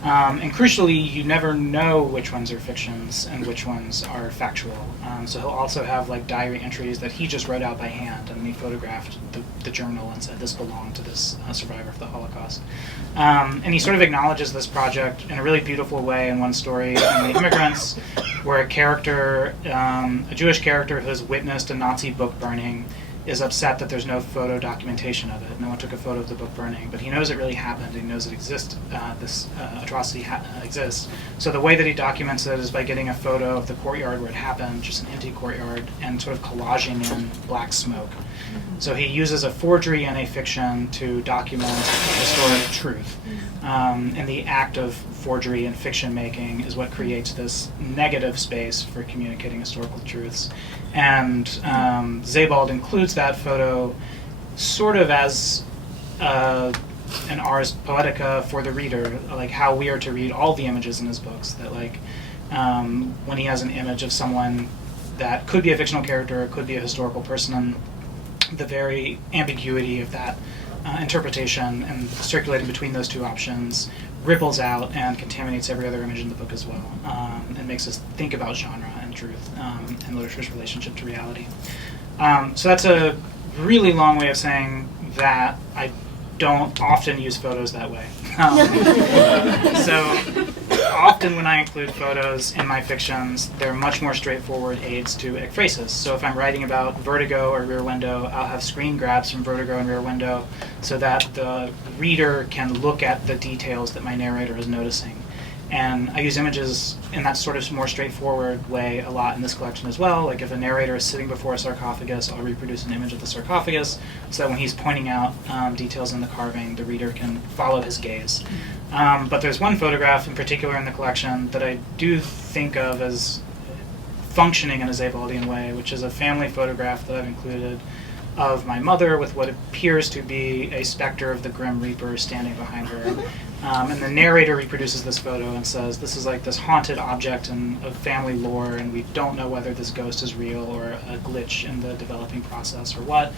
And crucially, you never know which ones are fictions and which ones are factual. So he'll also have like diary entries that he just wrote out by hand, and he photographed the journal and said this belonged to this survivor of the Holocaust. And he sort of acknowledges this project in a really beautiful way in one story, in The Immigrants, where a character, a Jewish character who has witnessed a Nazi book burning, is upset that there's no photo documentation of it. No one took a photo of the book burning, but he knows it really happened. He knows it exists. This atrocity exists. So the way that he documents it is by getting a photo of the courtyard where it happened, just an empty courtyard, and sort of collaging in black smoke. So he uses a forgery and a fiction to document historic truth. And the act of forgery and fiction making is what creates this negative space for communicating historical truths. And Sebald includes that photo sort of as an ars poetica for the reader, like how we are to read all the images in his books. That like when he has an image of someone that could be a fictional character, could be a historical person, the very ambiguity of that interpretation and circulating between those two options ripples out and contaminates every other image in the book as well, and makes us think about genre and truth and literature's relationship to reality. So that's a really long way of saying that I don't often use photos that way. So often when I include photos in my fictions, they're much more straightforward aids to ekphrasis. So if I'm writing about Vertigo or Rear Window, I'll have screen grabs from Vertigo and Rear Window so that the reader can look at the details that my narrator is noticing. And I use images in that sort of more straightforward way a lot in this collection as well. Like if a narrator is sitting before a sarcophagus, I'll reproduce an image of the sarcophagus so that when he's pointing out details in the carving, the reader can follow his gaze. But there's one photograph in particular in the collection that I do think of as functioning in a Sebaldian way, which is a family photograph that I've included of my mother with what appears to be a specter of the Grim Reaper standing behind her. And the narrator reproduces this photo and says, this is like this haunted object of family lore, and we don't know whether this ghost is real or a glitch in the developing process or what.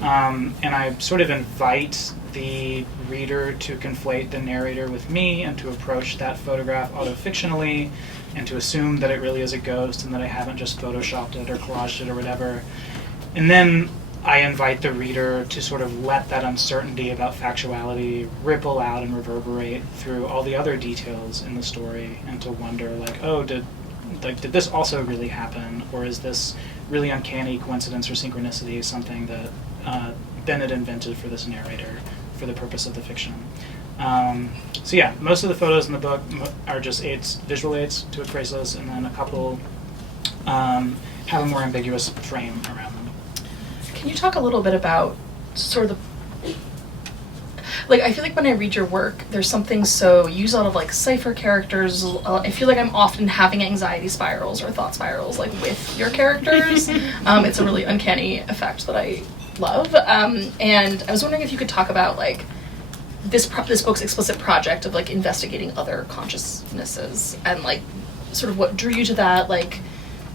And I sort of invite the reader to conflate the narrator with me and to approach that photograph auto-fictionally and to assume that it really is a ghost and that I haven't just photoshopped it or collaged it or whatever. And then I invite the reader to sort of let that uncertainty about factuality ripple out and reverberate through all the other details in the story, and to wonder, like, oh, did this also really happen, or is this really uncanny coincidence or synchronicity something that Bennett invented for this narrator for the purpose of the fiction? So yeah, most of the photos in the book are just aids, visual aids to ekphrasis, and then a couple have a more ambiguous frame around them. Can you talk a little bit about sort of like, I feel like when I read your work, there's something so, you use a lot of, like, cipher characters. I feel like I'm often having anxiety spirals or thought spirals, like, with your characters. It's a really uncanny effect that I love. And I was wondering if you could talk about, like, this book's explicit project of, like, investigating other consciousnesses and, like, sort of what drew you to that, like,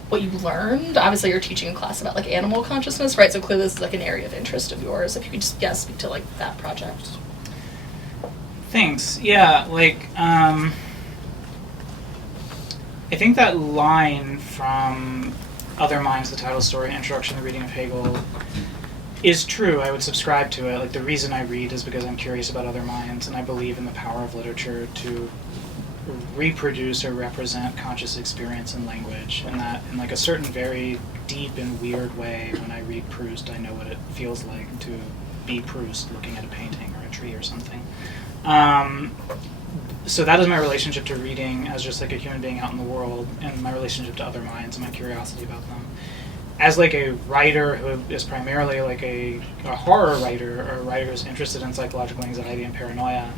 what you learned. Obviously you're teaching a class about, like, animal consciousness, right? So clearly this is, like, an area of interest of yours. If you could just, speak to, like, that project. Thanks. Yeah, like, I think that line from Other Minds, the title story, Introduction to the Reading of Hegel, is true. I would subscribe to it. Like, the reason I read is because I'm curious about other minds, and I believe in the power of literature to reproduce or represent conscious experience in language, and that in, like, a certain very deep and weird way, when I read Proust, I know what it feels like to be Proust looking at a painting or a tree or something. So that is my relationship to reading as just, like, a human being out in the world, and my relationship to other minds and my curiosity about them. As, like, a writer who is primarily, like, a horror writer, or a writer who's interested in psychological anxiety and paranoia,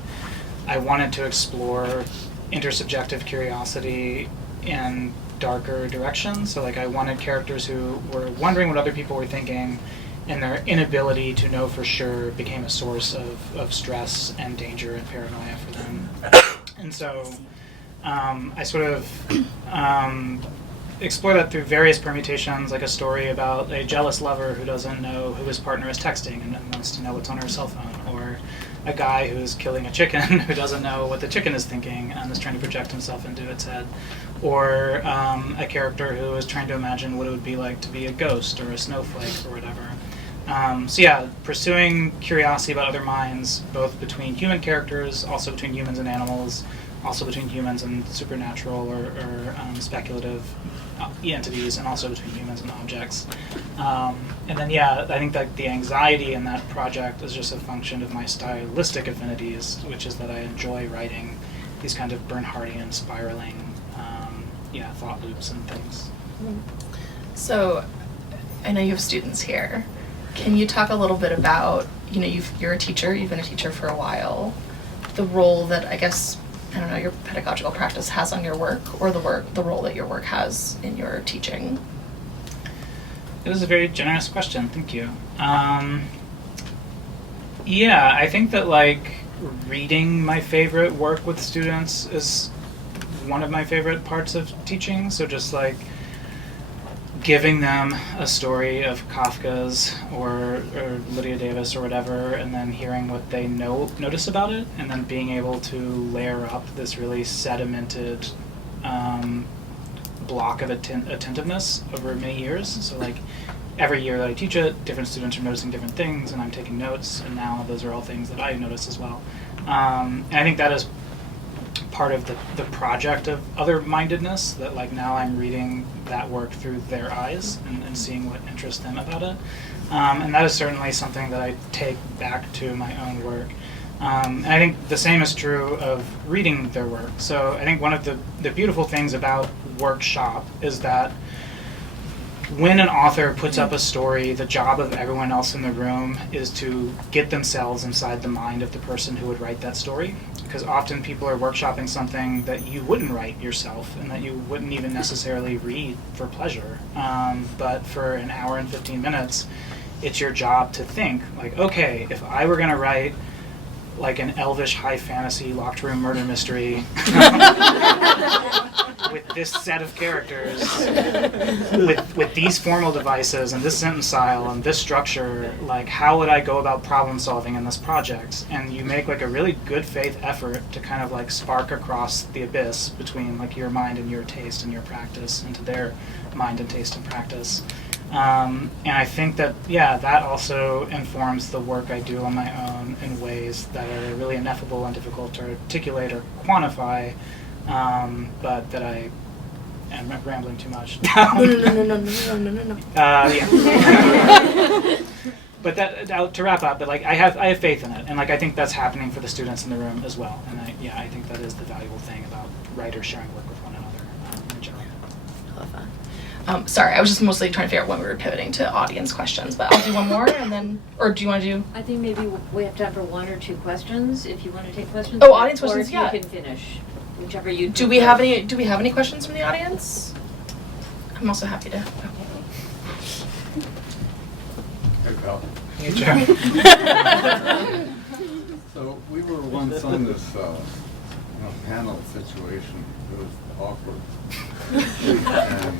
I wanted to explore intersubjective curiosity in darker directions. So, like, I wanted characters who were wondering what other people were thinking, and their inability to know for sure became a source of stress and danger and paranoia for them. And so I sort of explore that through various permutations, like a story about a jealous lover who doesn't know who his partner is texting and wants to know what's on her cell phone, or a guy who's killing a chicken who doesn't know what the chicken is thinking and is trying to project himself into its head, or a character who is trying to imagine what it would be like to be a ghost or a snowflake or whatever. So yeah, pursuing curiosity about other minds, both between human characters, also between humans and animals, also between humans and supernatural or speculative entities, and also between humans and objects. And then, yeah, I think that the anxiety in that project is just a function of my stylistic affinities, which is that I enjoy writing these kind of Bernhardian spiraling thought loops and things. So, I know you have students here. Can you talk a little bit about, you're a teacher, you've been a teacher for a while, the role that, I guess, I don't know, your pedagogical practice has on your work, or the role that your work has in your teaching? It was a very generous question, thank you. Yeah, I think that, like, reading my favorite work with students is one of my favorite parts of teaching, so just, like, giving them a story of Kafka's or Lydia Davis or whatever, and then hearing what they notice about it, and then being able to layer up this really sedimented block of attentiveness over many years. So, like, every year that I teach it, different students are noticing different things, and I'm taking notes, and now those are all things that I notice as well. And I think that is part of the project of other-mindedness, that, like, now I'm reading that work through their eyes and seeing what interests them about it. And that is certainly something that I take back to my own work. And I think the same is true of reading their work. So I think one of the beautiful things about workshop is that when an author puts up a story, the job of everyone else in the room is to get themselves inside the mind of the person who would write that story. Because often people are workshopping something that you wouldn't write yourself and that you wouldn't even necessarily read for pleasure. But for an hour and 15 minutes, it's your job to think, like, okay, if I were going to write, like, an elvish high fantasy locked room murder mystery with this set of characters, with these formal devices and this sentence style and this structure, like, how would I go about problem solving in this project? And you make, like, a really good faith effort to kind of, like, spark across the abyss between, like, your mind and your taste and your practice into their mind and taste and practice. And I think that, yeah, that also informs the work I do on my own in ways that are really ineffable and difficult to articulate or quantify, but that I am rambling too much. No. Yeah. But that, to wrap up, but, like, I have faith in it, and, like, I think that's happening for the students in the room as well. And I think that is the valuable thing about writers sharing work with one another in general. I love that. Sorry, I was just mostly trying to figure out when we were pivoting to audience questions, but I'll do one more and then, or do you want to do? I think maybe we have time for 1 or 2 questions, if you want to take questions. Oh, audience questions, yeah. Or if you can finish, whichever you Do we have any questions from the audience? I'm also happy to. Hey, pal. Hey, Jeff. So we were once on this panel situation. It was awkward. And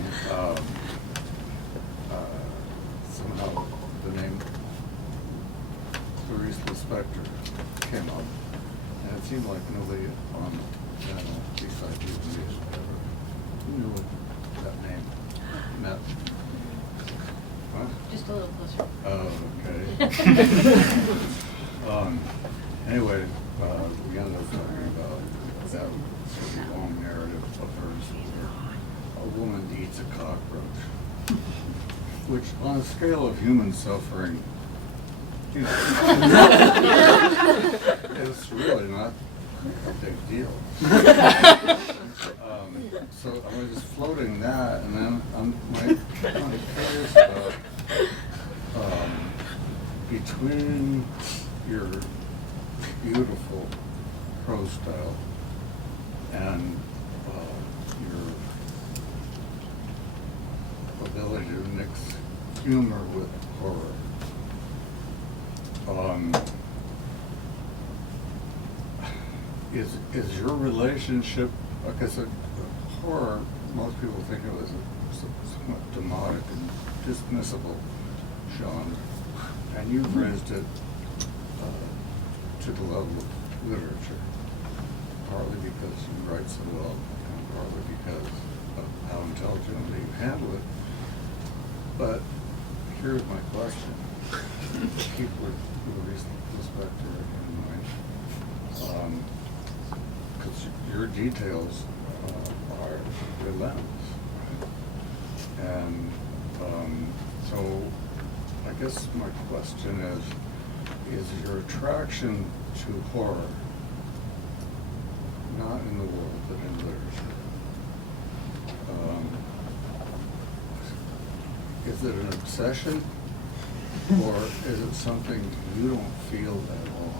somehow the name Clarice Lispector came up. And it seemed like nobody on the panel besides you and me ever knew what that name meant. Huh? Just a little closer. Oh, okay. Anyway, we ended up talking about that sort of long narrative of hers where a woman eats a cockroach, which on a scale of human suffering is really not a big deal. So I was just floating that, and then I'm curious about between your beautiful prose style and your ability to mix humor with horror. Is your relationship, because horror, most people think of it as a somewhat demonic and dismissible genre, and you've raised it to the level of literature, partly because you write so well, and partly because of how intelligently you handle it. But here's my question. Keep with Lispector in mind. Because your details are relentless. And so I guess my question is your attraction to horror not in the world, but in literature? Is it an obsession, or is it something you don't feel at all?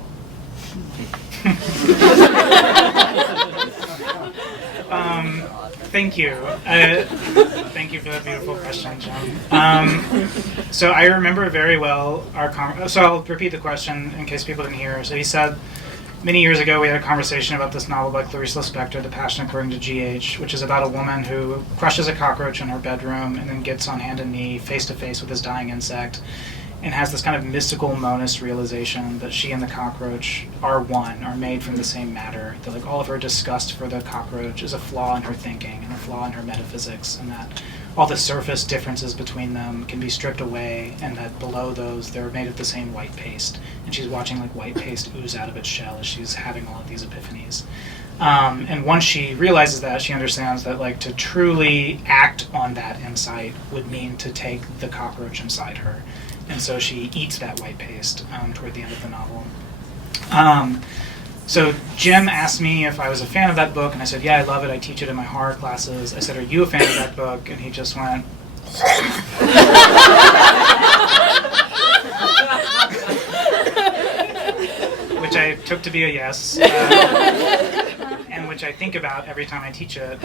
Thank you. Thank you for that beautiful question, Jim. So I remember very well so I'll repeat the question in case people didn't hear. So he said, many years ago we had a conversation about this novel by Clarice Lispector, The Passion According to G.H., which is about a woman who crushes a cockroach in her bedroom and then gets on hand and knee, face to face with this dying insect, and has this kind of mystical monist realization that she and the cockroach are one, are made from the same matter, that like all of her disgust for the cockroach is a flaw in her thinking and a flaw in her metaphysics, and that all the surface differences between them can be stripped away, and that below those they're made of the same white paste, and she's watching like white paste ooze out of its shell as she's having all of these epiphanies. And once she realizes that, she understands that like to truly act on that insight would mean to take the cockroach inside her. And so she eats that white paste toward the end of the novel. So Jim asked me if I was a fan of that book, and I said, yeah, I love it. I teach it in my horror classes. I said, are you a fan of that book? And he just went... which I took to be a yes, and which I think about every time I teach it.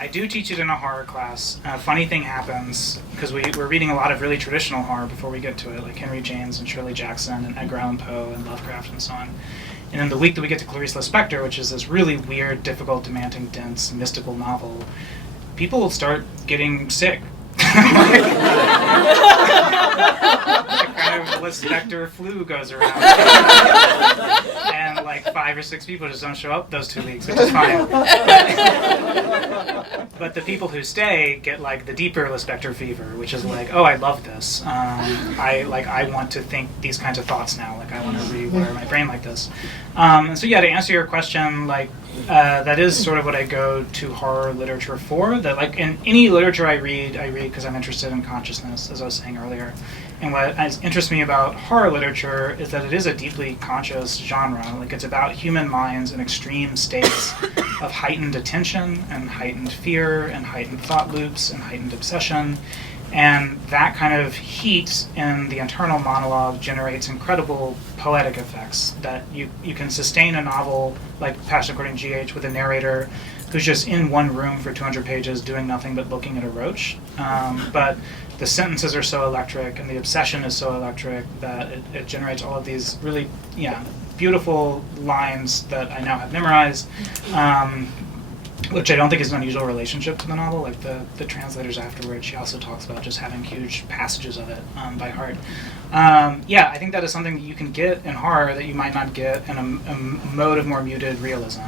I do teach it in a horror class. A funny thing happens, because we're reading a lot of really traditional horror before we get to it, like Henry James and Shirley Jackson and Edgar Allan Poe and Lovecraft and so on. And then the week that we get to Clarice Lispector, which is this really weird, difficult, demanding, dense, mystical novel, people will start getting sick. The kind of Lispector flu goes around. And like 5 or 6 people just don't show up those 2 weeks, which is fine. But the people who stay get like the deeper Lispector fever, which is like, oh, I love this. I want to think these kinds of thoughts now. Like I want to rewire my brain like this. And so yeah, to answer your question, like that is sort of what I go to horror literature for. That, like, in any literature I read because I'm interested in consciousness, as I was saying earlier. And what interests me about horror literature is that it is a deeply conscious genre. Like, it's about human minds in extreme states of heightened attention and heightened fear and heightened thought loops and heightened obsession. And that kind of heat in the internal monologue generates incredible poetic effects that you can sustain a novel like Passion According to G.H. with a narrator who's just in one room for 200 pages doing nothing but looking at a roach. But the sentences are so electric and the obsession is so electric that it generates all of these really, beautiful lines that I now have memorized. Which I don't think is an unusual relationship to the novel. Like the translators afterwards, she also talks about just having huge passages of it by heart. I think that is something that you can get in horror that you might not get in a mode of more muted realism,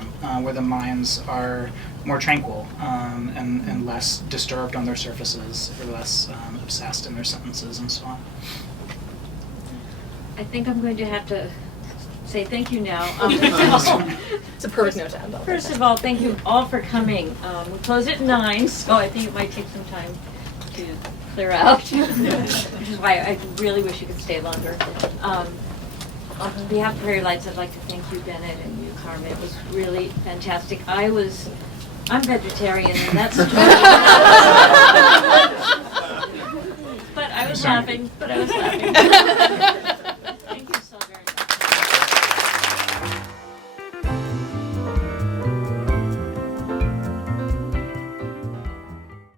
where the minds are more tranquil and less disturbed on their surfaces, or less obsessed in their sentences and so on. I think I'm going to have to say thank you now. It's a perfect note to end on. First of all, thank you all for coming. We close at 9, so I think it might take some time to clear out, which is why I really wish you could stay longer. On behalf of Prairie Lights, I'd like to thank you, Bennett, and you, Carmen. It was really fantastic. I'm vegetarian, and that's true. But I was laughing.